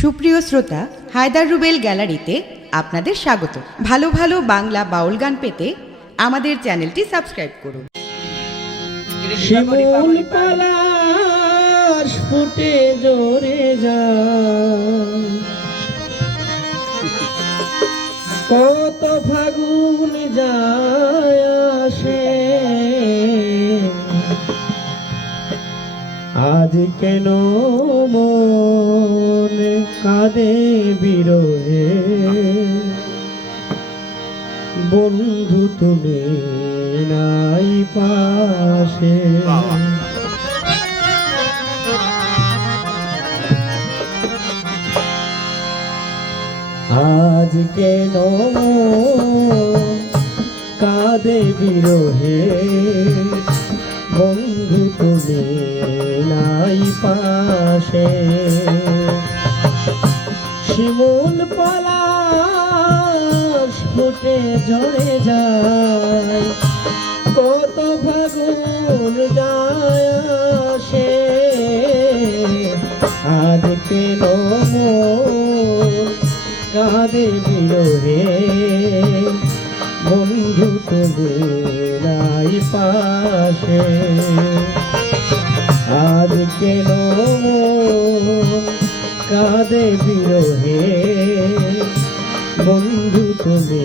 সুপ্রিয় শ্রোতা, হায়দার রুবেল গ্যালারিতে আপনাদের স্বাগত। ভালো ভালো বাংলা বাউল গান পেতে আমাদের চ্যানেলটি সাবস্ক্রাইব করুন। শিমুল পলাশ ফুটে জোরে যায়, কত ফাগুন যায় আসে, আজ কেন মন কাঁদে বিরহে, বন্ধু তুমি নাই পাশে। আজ কেন কাঁদে বিরহে, বন্ধু তুমি নাই পাশে। শিমুল পলাশ ফুটে ঝরে যায়, কত ফাগুন যায় আসে, আজ কেন কাঁদে বিরহে, বন্ধু তুমি নাই পাশে। আজ কেন কাঁদে বিরহে, বন্ধু তুমি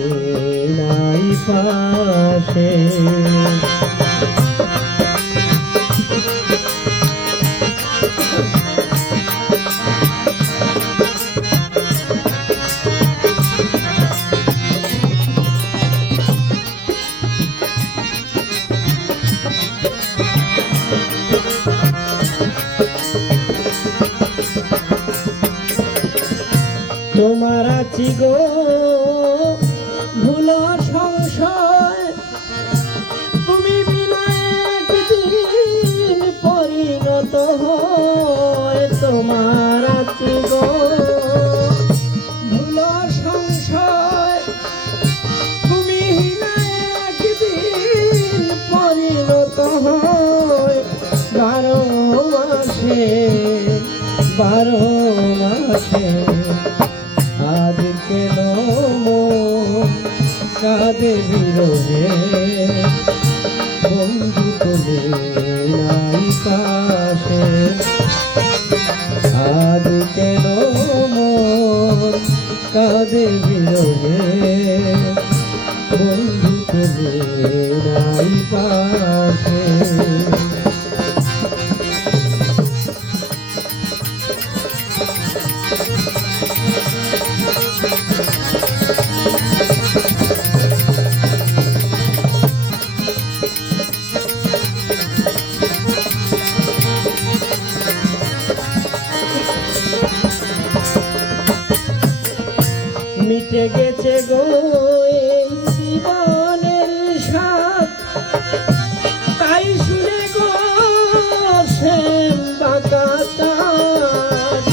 নাই পাশে। তোমার আছি গো ভুল সংশয়, তুমি বিনা একদিন পরিণত হয়। তোমার আছি গো ভুল সংশয়, তুমি বিনা একদিন পরিণত হয়। 12 মাসে 12 মাসে আজ কেন কাঁদে বিরহে, বন্ধু তুমি নাই পাশে। আজ কেন কাঁদে বিরহে, বন্ধু তুমি নাই পাশে। মিটে গেছে গো এই জীবনের স্বাদ, তাই শুনে গো শ্যাম বাঁকা চাঁদ।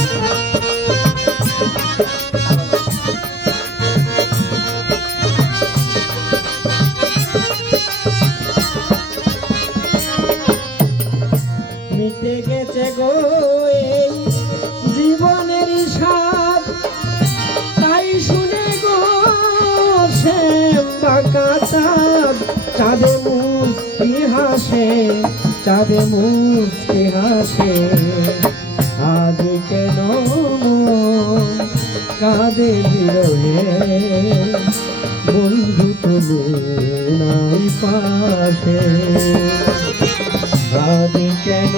মিটে গেছে গো এই জীবনের স্বাদ, তাই শুনে গো শ্যাম বাঁকা চাঁদ। চাঁদে মুক্তি হাসে, চাঁদে মুক্তি হাসে, আজ কেন কাঁদে বিরহে, বন্ধু তুমি নাই পাশে। আজ কেন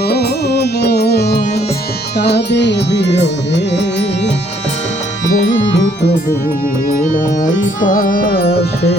কাঁদে বিরহে, বন্ধু তুমি নাই পাশে।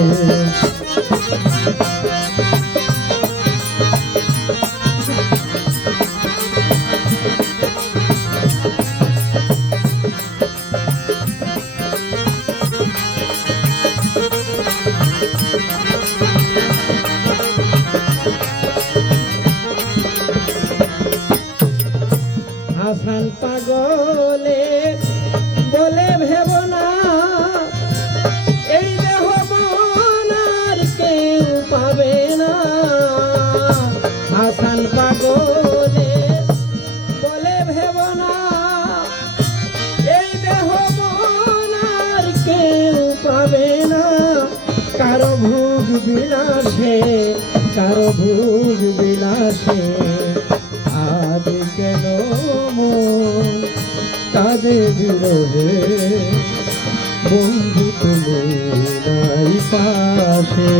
হাসান পাগলে বলে ভেব না, এই দেহ মন আর কেউ পাবে কারো ভোগ বিলাসে, কারো ভোগ বিলাসে আজ কেন মন কাঁদে বিরহে, বন্ধু তুমি নাই পাশে।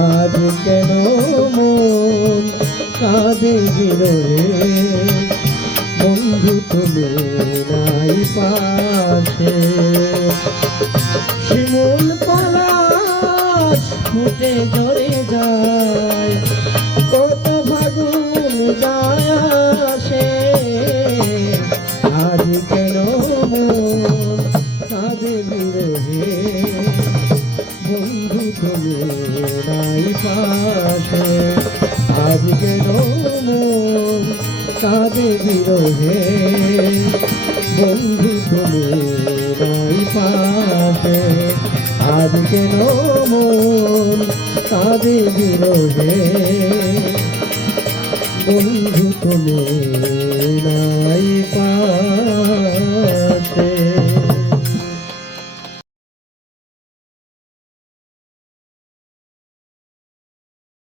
আজ কেন মন কাঁদে বিরহে, বন্ধু তুমি নাই পাশে। শিমুল পলাশ ফুটে ঝরে যায়, কত ফাগুন যায় আসে, আজ কেন মন কাঁদে বিরহে, বন্ধু তুমি নাই পাশে। আজ কেন মন কাঁদে বিরহে, বন্ধু তুমি নাই পাশে। আজ কেন মন কাঁদে বিরহে, বন্ধু তুমি নাই পাশে।